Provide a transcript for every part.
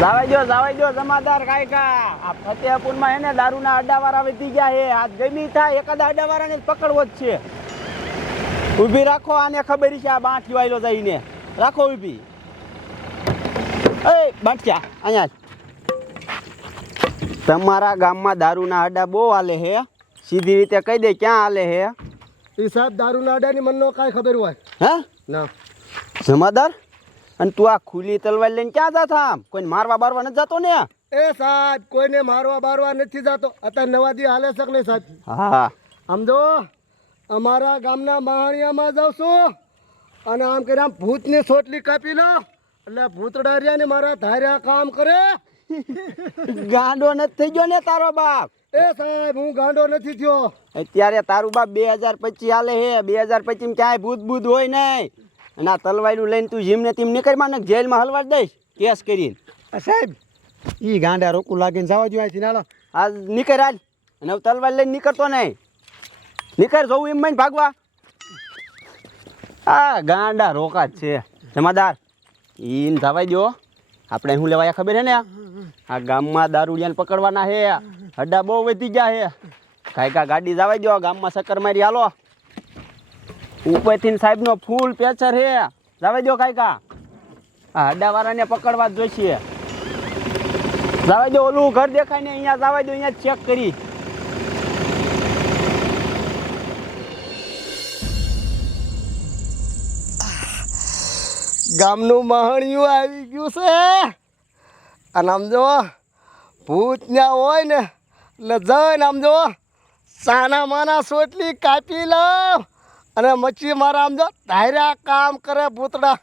લાવાઈ જો લાવાઈ જો જમાદાર કાયકા આ ફતેહપુરમાં એને દારૂના અડાવાળા વધી ગયા હે આ ગમી થાય એકાદ અડાવાળાને જ પકડવો જ છે. ઊભી રાખો આને ખબર છે આ બાંઠી વાયલો જઈને. રાખો ઊભી એ બાંઠ્યા અહીંયા તમારા ગામમાં દારૂના અડ્ડા બહુ હાલે હે સીધી રીતે કહી દે ક્યાં હાલે હે એ સાહેબ દારૂના અડાની મનનો કાંઈ ખબર હોય. હે? ના. જમાદાર? અને તું આ ખુલ્લી તલવાર લઈને ક્યાં જા આમ? કોઈને મારવા બારવા નથી જતો ને? એ સાહેબ કોઈને મારવા બારવા નથી જતો. અત્યારે નવાદી હાલે શક નહીં સાહેબ? હા. સમજો અમારા ગામના મહાણિયામાં જાઉં છું અને આમ કરી આમ ભૂતની સોટલી કાપી લો. એટલે ભૂત રહ્યા ને મારા ધાર્યા કામ કરે. ગાંડો નથી થઈ ગયો ને તારો બાપ? એ સાહેબ હું ગાંડો નથી થયો. અત્યારે તારું બાપ બે હજાર પચીસ હાલે હે બે હજાર પચીસ ક્યાંય ભૂત ભૂત હોય નહીં. અને આ તલવાયરું લઈને તું જીમને તેમ નીકળમાં ને જેલમાં હલવા દઈશ કેસ કરીને. સાહેબ ઈ ગાંડા રોકું લાગીને જવા જોઈએ અહીંથી નાલો. આ નીકળ આજ અને હવે તલવાર લઈને નીકળતો નહીં. નીકળ જવું એમ મને ભાગવા. આ ગાંડા રોકા જ છે. જમાદાર ઈન જવાય દો આપણે શું લેવાયા ખબર હે ને? આ ગામમાં દારૂડિયાને પકડવાના હે. હડ્ડા બહુ વધી ગયા હે. કાંઈ કા ગાડી જવાય દો ગામમાં સક્કર મારી હાલો. ઉપરથી સાહેબનો ફૂલ પેચર હે જવા દો કાંઈ કા આ ને પકડવા જ જોઈશે. જવા દો, ઓલું ઘર દેખાય ને અહીંયા જવા દો, અહીંયા ચેક કરી. ગામનું મહણિયું આવી ગયું છે. અને આમ જો ભૂત ન્યા હોય ને એટલે જઈને આમ જો, સાના માના સોટલી કાપી લઉં. અને મચ્છી મારા આમ જો ધાર્યા કામ કરે ભૂતડા.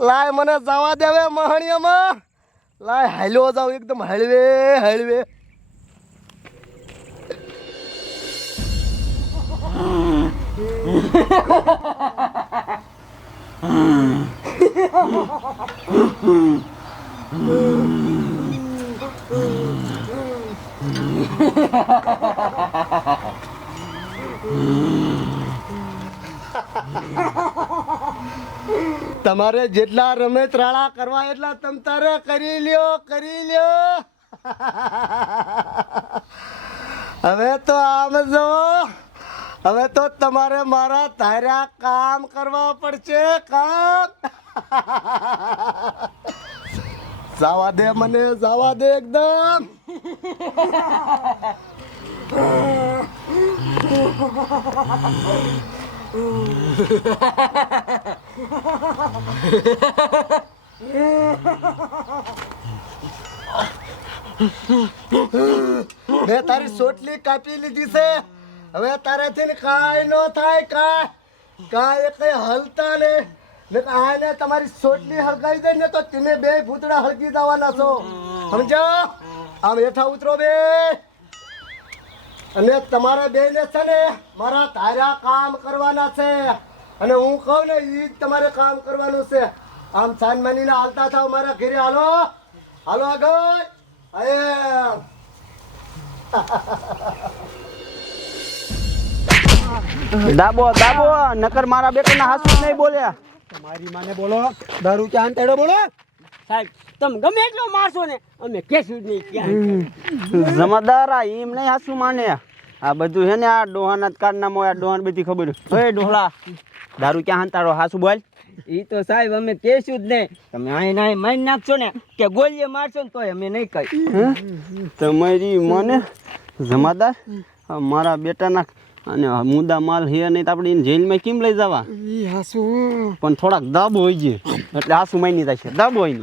લાય મને જવા દેવે મહાણિયામાં. લાય હાલ્યો જાવ એકદમ હળવે હળવે. તમારે જેટલા રમેત રાળા કરવા એટલા તમ તારે કરી લ્યો કરી લ્યો. હવે તો આમ જો, હવે તો તમારે મારા તાર્યા કામ કરવા પડશે, કામ. જવા દે મને, જવા દે એકદમ. મેં તારી સોટલી કાપી લીધી છે. હવે તારાથી કાંઈ ન થાય, કાંઈ. કાંઈ કઈ હલતા ને આને તમારી સોટલી હળગાઈ દે ને તો તમે બે ભૂતડા હળગી જવાના છો. સમજો? આમ હેઠા ઉતરો બે. અને તમારે બેને છે ને મારા તારા કામ કરવાના છે. અને હું કહું ને એ જ તમારે કામ કરવાનું છે. આમ સાનમાનીને હાલતા થાવ મારા ઘરે. હાલો? હાલો આગળ? અરે દાબો દાબો. નકર મારા બેટાના હાસુ નહીં બોલ્યા. મારી માને બોલો. દારૂ ક્યાં તેડો બોલો? સાહેબ તમે ગમે એટલો મારશો ને અમે કેશું જ નહીં ક્યાં જમાદાર આ એમ નહીં હાસુ માને. આ બધું છે ને આ ડોહાના જ કારનામાં હોય આ ડોહાન બધી ખબર હોય. ડોહલા. દારૂ ક્યાં હંતાડો? હાસુ બોલ. એ તો સાહેબ અમે કેશું જ નહીં. તમે અહીં નાય મારી નાખશો ને કે ગોળીએ મારશો ને તોય અમે નહીં કહી હે? તમારી મને જમાદાર મારા બેટાના અને મુદ્દા માલ હે નહીં તો આપણે એને જેલમાં કેમ લઈ જવા? હાસુ. પણ થોડાક દબ હોય છે એટલે આસુ માની નહીં છે. દબ હોય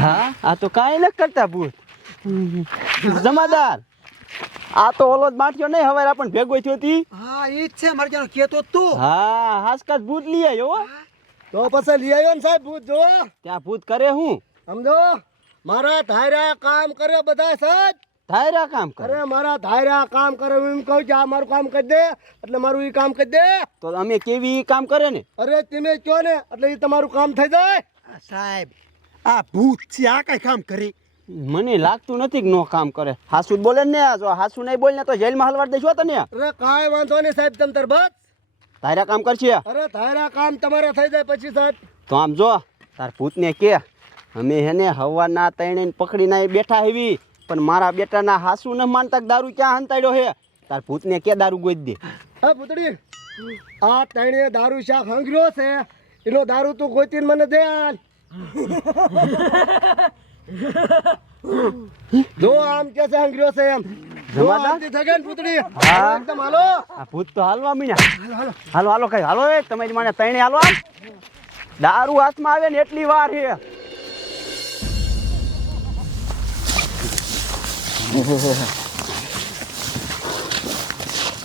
હા આ તો કાંઈ નથી કરતા ભૂત. જમાદાર આ તો ઓલો જ માઠ્યો નહીં હવે આપણ ભેગો થયો હતી હા ઈ જ છે મારે જાણ કેતો તું. હા હાસકાસ ભૂત લઈ આવ્યો હો. તો પછી લઈ આવ્યો ને સાહેબ ભૂત જો. ત્યાં ભૂત કરે હું? સમજો મારા ધાર્યા કામ કરે બધા સાહેબ. ધાયરા કામ કરે? અરે મારા ધાર્યા કામ કરે હું એમ કહું છું આ મારું કામ કરી દે. એટલે મારું એ કામ કરી દે. તો અમે કેવી ઈ કામ કરે ને? અરે તમે કહો ને એટલે એ તમારું કામ થઈ જાય. આ સાહેબ આ ભૂત છે આ કઈ કામ કરી? મને લાગતું નથી કે નો કામ કરે. હાસુ બોલે ને જો હાસુ નહીં બોલે તો જેલમાં હલવાડ દેજો તને. અરે કાંઈ વાંધો નહીં સાહેબ તમ તર બસ. તારા કામ કરશે? અરે તારા કામ તમારા થઈ જાય પછી સાહેબ. તો આમ જો તાર ભૂતને કે અમે હેને હવાના તણે પકડીને બેઠા હેવી પણ મારા બેટાના હાસુ ન માનતા દારૂ ક્યાં હંતાડ્યો હે? તાર ભૂતને કે દારૂ ગોઈ દે. હા પૂતળી આ તણે દારૂ શાક હંગર્યો છે. એનો દારૂ તું ગોતીને મને દે. જો આમ કે છે હંગર્યો છે એમ. જો જમાદાર? આમથી પુતળી. હા. એકદમ હાલો. આ ભૂત તો હાલવા મીના હાલો હાલો. કઈ હાલો એ? તમારી માને તણે હાલો આમ. દારૂ હાથમાં આવે ને એટલી વાર હે.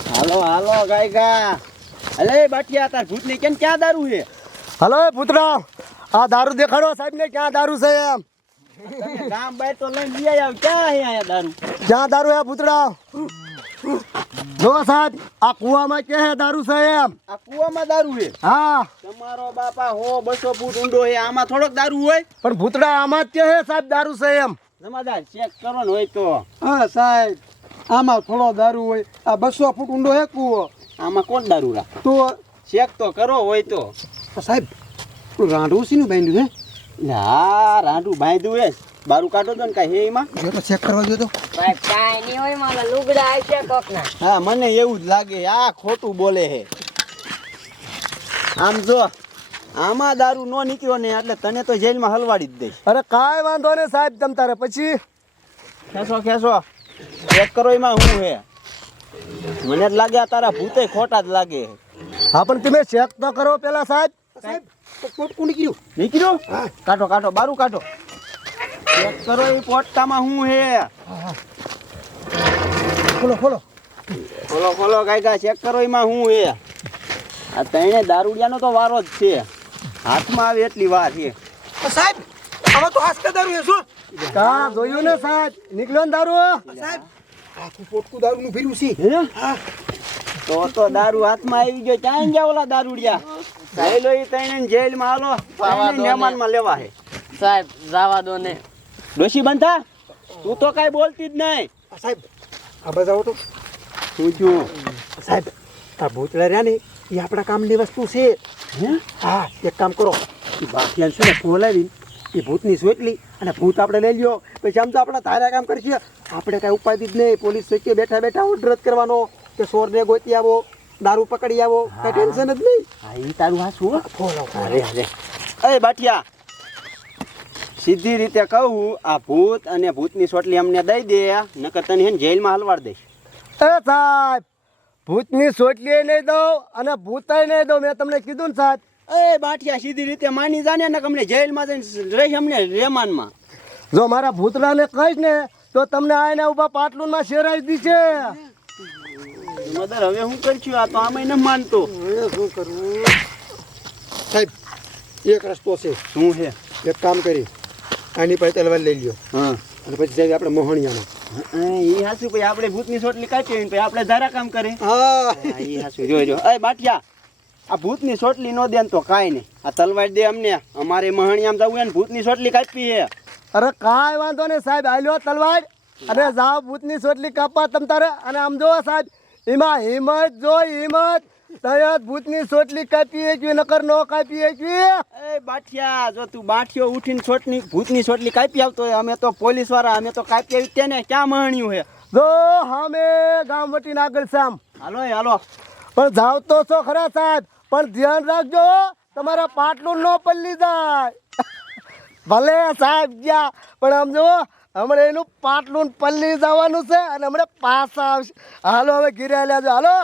હાલો હાલો ગાયકા અલે બાટિયા તાર ભૂતની કેમ ક્યાં દારૂ છે હાલો ભૂતરા આ દારૂ દેખાડો સાહેબ ને ક્યાં દારૂ છે એમ? તમે ગામ બહાર તો લઈને લઈ આવ ક્યાં હે આયા દારૂ? જ્યાં દારૂ હે પૂતળા જો સાહેબ આ કુવામાં કે હે દારૂ છે એમ આ કુવામાં દારૂ હે? હા. તમારો બાપા હો બસો ફૂટ ઊંડો હે આમાં થોડોક દારૂ હોય? પણ ભૂતડા આમાં જ કે હે સાહેબ દારૂ છે એમ જમાદાર ચેક કરો ને હોય તો. હા સાહેબ આમાં થોડો દારૂ હોય. આ બસો ફૂટ ઊંડો હે કૂવો. આમાં કોણ દારૂ રાખે? તો ચેક તો કરો હોય તો. સાહેબ પેલું રાંઢું શીનું બાંધ્યું એટલે હા રાંડું બાંધ્યું હે. બારું કાઢો તો ને કાંઈ હે એમાં? જો તો ચેક કરવા ગયો તો. કાંઈ નહીં હોય મારા લુગડા કોકના. હા મને એવું જ લાગે આ ખોટું બોલે હે. આમ જો આમાં દારૂ નો નીકળ્યો ને એટલે તને તો જેલમાં હલવાડી જ દઈશ. અરે કાંઈ વાંધો ને સાહેબ તમ તારે. પછી? ખેંચો ખેંચો. ચેક કરો એમાં શું હે. મને જ લાગે આ તારા ભૂતે ખોટા જ લાગે હા. પણ તમે ચેક તો કરો પેલા સાહેબ. સાહેબ પોટકું નીકળ્યું? નીકળ્યો કાઢો કાઢો બારું કાઢો. ચેક કરો એ પોટકામાં શું હે ખોલો ખોલો. ખોલો ખોલો કાયકા ચેક કરો એમાં શું હે આ તણે દારૂડિયાનો તો વારો જ છે. હાથમાં આવે એટલી વાર છે. સાહેબ આમાં તો હાસકા દારૂ શું? કા જોયું ને સાહેબ? નીકળ્યો ને દારૂ? સાહેબ આખું પોટકું દારૂનું ભર્યું છે. હે? તો તો દારૂ હાથમાં આવી ગયો. ક્યાં ગયા ઓલા દારૂડિયા? ચાલો ઈ તઈને જેલમાં હાલો. તઈને મહેમાનમાં લેવા હે. સાહેબ જવા દો ને. ડોશી બંધા તું તો કાઈ બોલતી જ નહીં. સાહેબ આ બધા તો. શું છું. સાહેબ આ ભૂતળા રહ્યા ને એ આપણા કામની વસ્તુ છે. હે? હા એક કામ કરો. એ બાકીયાને શું ને બોલાવી એ ભૂતની સોટલી અને ભૂત આપણે લઈ લ્યો. પછી આમ તો આપણે તારા કામ કરશે આપણે કાંઈ ઉપાધિ જ નહીં. પોલીસ ચોકીએ બેઠા બેઠા ઓર્ડર જ કરવાનો. કે સોરને ગોતી આવો. દારૂ પકડી આવો કાંઈ ટેન્શન જ નહીં. હા એ તારું હાસું શું ફોલો અરે અરે અરે બાઠિયા. સીધી રીતે કહું આ ભૂત અને ભૂતની સોટલી અમને દઈ દે નકર તને હેન જેલમાં હલવાડ દઈશ. એ સાહેબ ભૂતની સોટલી નહીં દઉં અને ભૂતાય નહીં દઉં મેં તમને કીધું ને સાહેબ. એ બાઠિયા સીધી રીતે માની જાને ને અમને જેલમાં જઈને રહીશ અમને રેમાનમાં. જો મારા ભૂતડાને કહીશ ને તો તમને આને ઊભા પાટલુનમાં શેરાઈ દીશે. મદર હવે હું કરશું? આ તો આમાં ન માનતો. હવે શું કરવું? સાહેબ એક રસ્તો છે. શું છે? એક કામ કરી આની પાસે તલવાર લઈ લ્યો. હા. અને પછી જઈએ આપણે મોહણિયાનો. એ હાસુ પછી આપણે ભૂતની સોટલી કાચી હોય પછી આપણે ધારા કામ કરે. હા. એ હાસુ જો જો અય બાઠિયા આ ભૂતની સોટલી નો દે તો કાંઈ નહીં. આ તલવાર દે અમને. અમારે મહણિયામ જવું હોય ને ભૂતની સોટલી કાપી હે. અરે કાંઈ વાંધો નહીં સાહેબ. આલ્યો તલવાર. અને જાઓ ભૂતની સોટલી કાપવા તમ તારે. અને આમ જોવો સાહેબ એમાં હિંમત જો હિંમત તૈયાર ભૂતની સોટલી કાપી એકવી નકર નો કાપી એકવી એ બાઠિયા જો તું બાઠિયો ઉઠીને સોટની ભૂતની સોટલી કાપી આવતો અમે તો પોલીસવાળા અમે તો કાપી આવી તેને ક્યાં માણ્યું હે? જો હામે ગામ વટીને આગળ સામ હાલો હાલો. પણ જાવ તો છો ખરા સાહેબ પણ ધ્યાન રાખજો તમારા પાટલું ન પલ્લી જાય. ભલે સાહેબ ગયા પણ આમ જો હમણાં એનું પાટલું પલ્લી જવાનું છે અને હમણાં પાછા આવશે. હાલો હવે ઘીરે લેજો હાલો.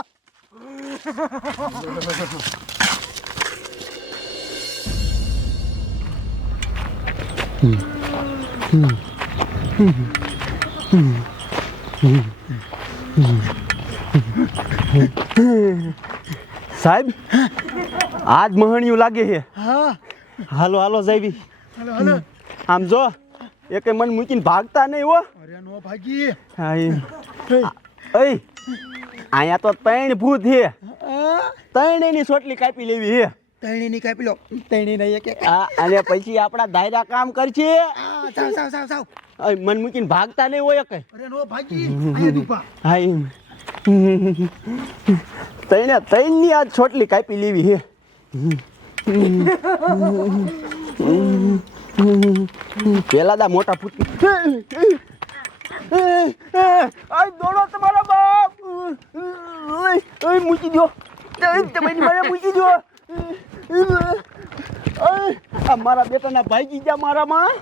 સાહેબ આજ મહણિયું લાગે છે. હાલો હાલો જાવી આમ જો. એકે મન મૂકીને ભાગતા નહીં હો. અરે નો ભાગી. હાય. ઓય અહીંયા તો ત્રણ ભૂત છે ત્રણ એની સોટલી કાપી લેવી છે ની કાપી લો. તૈણી નહીં એક એક. અને પછી આપણા દાયરા કામ કરશે. સાવ સાવ સાવ સાવ. મન મૂકીને ભાગતા નહીં હોય કઈ અરે નો ભાગી. અહીંયા દુપા હાય. ત્રણે ત્રણની આ છોટલી કાપી લેવી છે પેલા દા મોટા ફૂટ આય દોડો તમારા બાપ. ઓય મૂકી દો તમારી મારે મૂકી દો આ મારા બેટાના ભાઈ ગયા મારામાં.